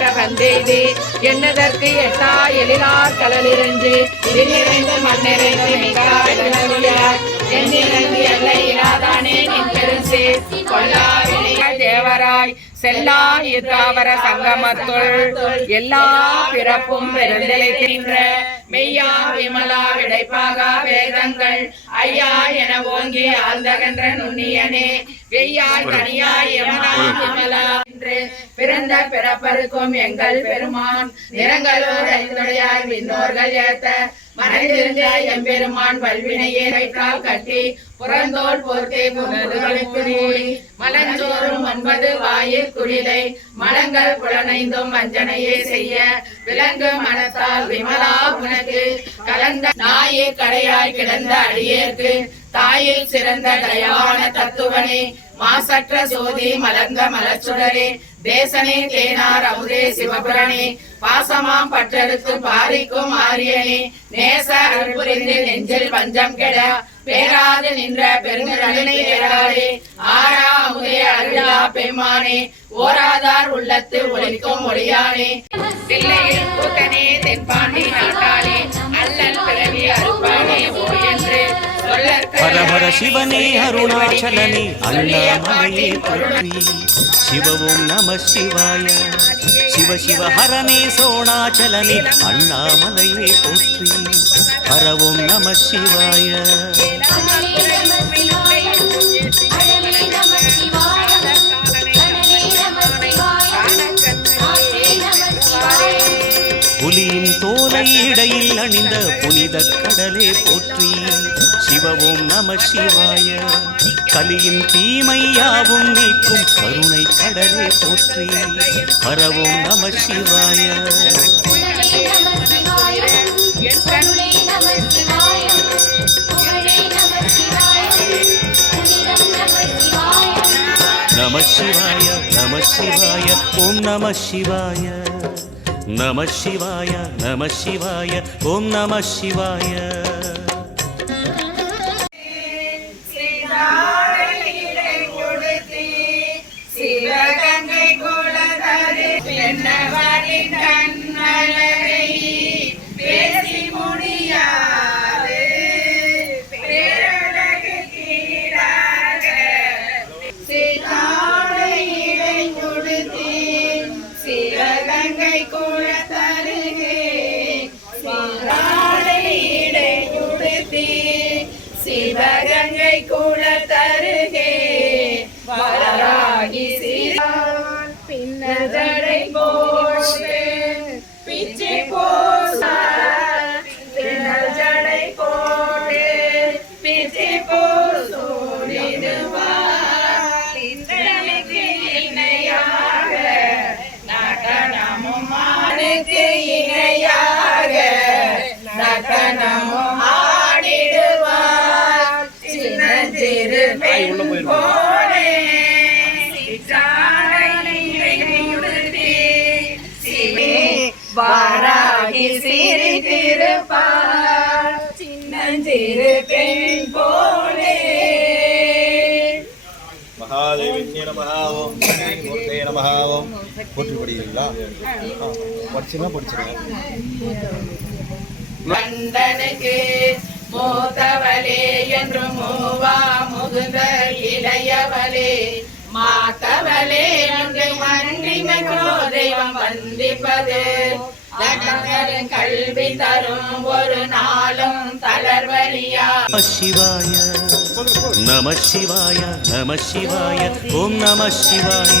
கண்டேது என்னதற்கு எட்டா எழிலார் கலலிருந்து எண்ணிறைந்து மண்ணிறைந்து மிகாய் விளங்கியார் எல்லை இராதானே நின் பெருசே தேவராய் செல்லா இத்தாவர சங்கமத்துள். எல்லா பிறப்பும் பெருந்தலைக்கின்ற மெய்யா விமலா விடைப்பாக வேதங்கள். ஐயா என ஓங்கி ஆழ்ந்தகன்ற நுண்ணியனே. வெய்யாய் கனியாய் யமனா விமலா என்று பிறந்த பிறப்பருக்கும் எங்கள் பெருமான். நிறங்களோர் ஐந்துடையார் விண்ணோர்கள் ஏத்த. மறைந்திருந்த எம்பெருமான் வல்வினையே வைக்கால் கட்டி புறந்தோல் போர்த்தே மூடி. மலஞ்சோறும் ஒன்பது வாயில் குடிலை. மலங்கள் புலனைந்தும் வஞ்சனையே செய்ய. விலங்கு மனத்தால் விமலா உனக்கு கலந்த நாயே கடையாய் கிடந்த அடியேற்கு தாயில் சிறந்த தயவான தத்துவனே மாசற்ற சோதி மலர்ந்த மலச்சுடரே தேசனே தேனார் அமுதே சிவபுரணே பாசமாம் பற்றெடுத்து பாரிக்கும் ஆரியனே நேச அருள்புரிந்து நெஞ்சில் பஞ்சம் கெட பேராது நின்ற பெருங்கடலை பேராடே ஆரா அமுதே அருளா பெம்மானே ஓராதார் உள்ளத்து ஒழிக்கும் ஒளியானே. பிள்ளையில் கூட்டனே தென்பாண்டி நாட்டாளி ஹர சிவனே அருணாச்சலனே அண்ணாமலையே போற்றி சிவவும் நம சிவாய. சிவ சிவ ஹரனே சோணாச்சலனே அண்ணாமலையே போற்றி. ஹரவும் நம சிவாய. புலியின் இடையில் அணிந்த புனித கடலே போற்றி. சிவவும் நம சிவாய. கலியின் தீமையாவும் நீக்கும் கருணை கடலே போற்றி. பரவும் நம சிவாய. நம சிவாய நம சிவாய ஓம் நம சிவாய. நம சிவாய நம சிவாய ஓம் நம சிவாய. சிவகங்கை குலதரு என்னவரின் கண்ணழகை பேசி வாராகி சிரித்திருப்பார் சின்னஞ்சிறு பெண் போலே மகாதேவியே நம ஓம் மூர்த்தே நம ஓம். போற்றி படிக்கிறீங்களா? ஆ, படிச்சுன்னா படிச்சிருங்க. மூத்தவளே என்று மூவா முகுந்த இளையவளே. மாத்தவளே என்று மன்றிமை தெய்வம் வந்திப்பது. கல்வி தரும் ஒரு நாளும் தளர்வழியா. சிவாய நம சிவாய நம சிவாய ஓம் நம சிவாய.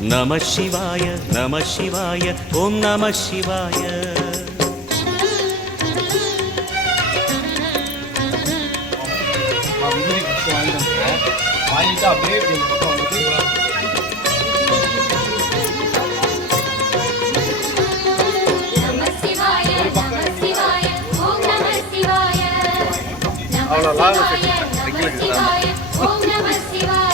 நம சிவாய நம சிவாய ஓம் நம சிவாய. வாங்கிட்டு அப்படியே ஓம் நம அவ்வளோ லாபம் சிவாய.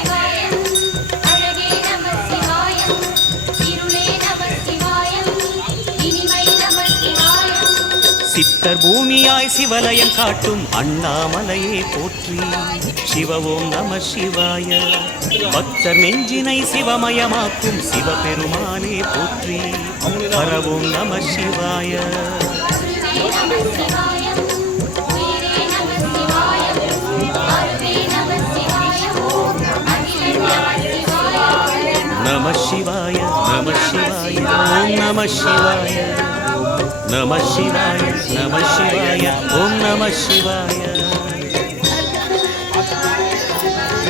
சித்தர் பூமியாய் சிவலயம் காட்டும் அண்ணாமலையே போற்றி. சிவவோம் நம சிவாய. பக்தர் நெஞ்சினை சிவமயமாக்கும் சிவபெருமானே போற்றி. பரவோம் நம சிவாய. நம நம சிவாய நம சிவாய ஓம் நம சிவாய. நம சிவாய நம சிவாய ஓம் நம சிவாய.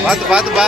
பார்த்து பார்த்து பா.